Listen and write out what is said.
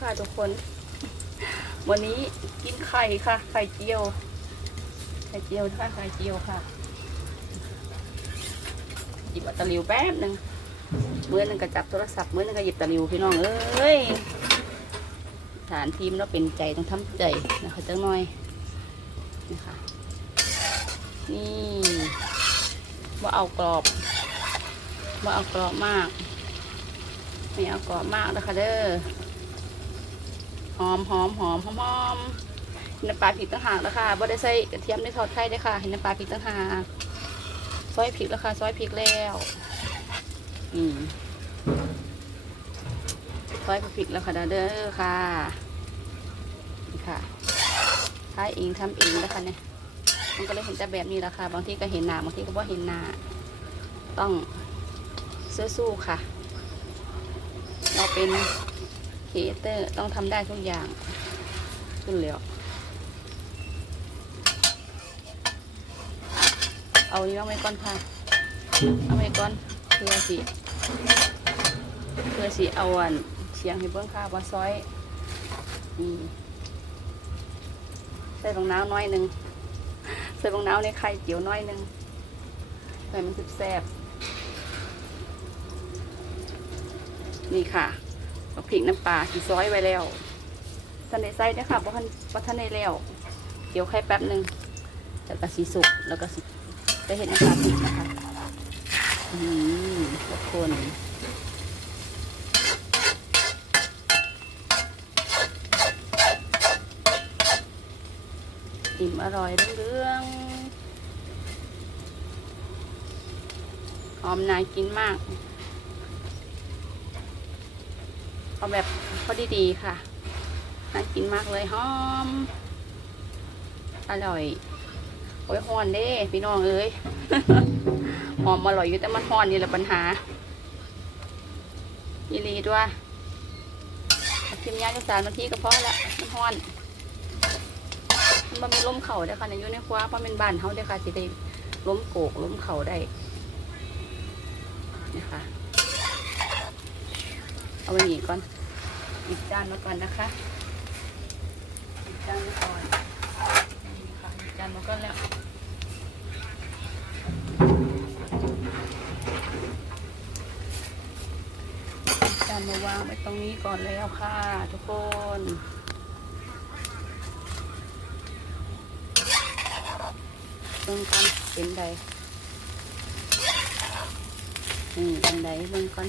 ค่ะทุกคน วันนี้กินไข่ค่ะ ไข่เจียว ไข่เจียวค่ะไข่เจียวค่ะหยิบตะลิวแป๊บหนึ่งเมือนึงก็จับโทรศัพท์เมือนึงก็หยิบตะลิวพี่น้องเอ้ยฐานทีมเราเป็นใจต้องทำใจนะคะจังหน่อยนี่ค่ะนี่ว่าเอากรอบว่าเอากรอบมากไม่เอากรอบมากนะคะเด้อ หอมหอมหอมหอมหอมห็นน้ำปลาพริกต่างหากแล้วค่ะบ่ได้ใส่กระเทียมได้ทอดไข่ได้ค่ะเห็นน้ำปลาพริกต่างหากซอยพริกแล้วค่ะซอยพริกแล้วอืมซอยพริกแล้วค่ะเด้อค่ะนี่ค่ะท้าเองทำเองนะคะเนี่ยมันก็เลยเห็นแต่แบบนี้แหละค่ะ บางทีก็เห็นหนาบางทีก็บ่เห็นหนาต้องสู้ๆค่ะ เราเป็น ครีเอเตอร์ต้องทำได้ทุกอย่างขึ้นแล้วเอานี้บ้าไหมก้อนค่ะ เอาไหมก้อนเพื่อสิเพื่อสิเอาอันเชียงให้เบิ้งค่ะว่าซอยนี่ใส่รองน้ำน้อยหนึ่งใส่รองน้ำในไข่เจียวน้อยหนึ่งใส่มันแซ่บนี่ค่ะ เอาพริกน้ำปลาที่ซอยไว้แล้วท่านในไส้ด้วยค่ะเพราะท่านเพราะท่านในแล้วเดี๋ยวแค่แป๊บหนึ่งแล้วก็สีสุกแล้วก็สิจะเห็นน้ำปลาพริกนะคะอืมทุกคนอิ่มอร่อยเรื่องๆหอมนายกินมาก เอาแบบพอดีดีๆค่ะ น่ากินมากเลยหอม อร่อย โอ้ยฮอนเด้ พี่น้องเอ้ย หอมอร่อยอยู่แต่มันฮอนนี่แหละปัญหายีรีด้วยทิมยาจะสารนาทีก็พอละมันฮอนมันมีล้มเข่าได้ค่ะในอยูในครัวเพราะเป็นบ้านเขาได้ค่ะสิได้ล้มโกกล้มเข่าได้นี่ค่ะเอาไว้นี่ก่อน อีกจานมาก่อนนะคะอีกจานมาก่อนนี่ค่ะอีกจานมาก่อนแล้วอีกจานมาวางไว้ตรงนี้ก่อนแล้วค่ะ ทุกคนเบิ่งกันเป็นใดนี่เป็นใดเบิ่งก่อน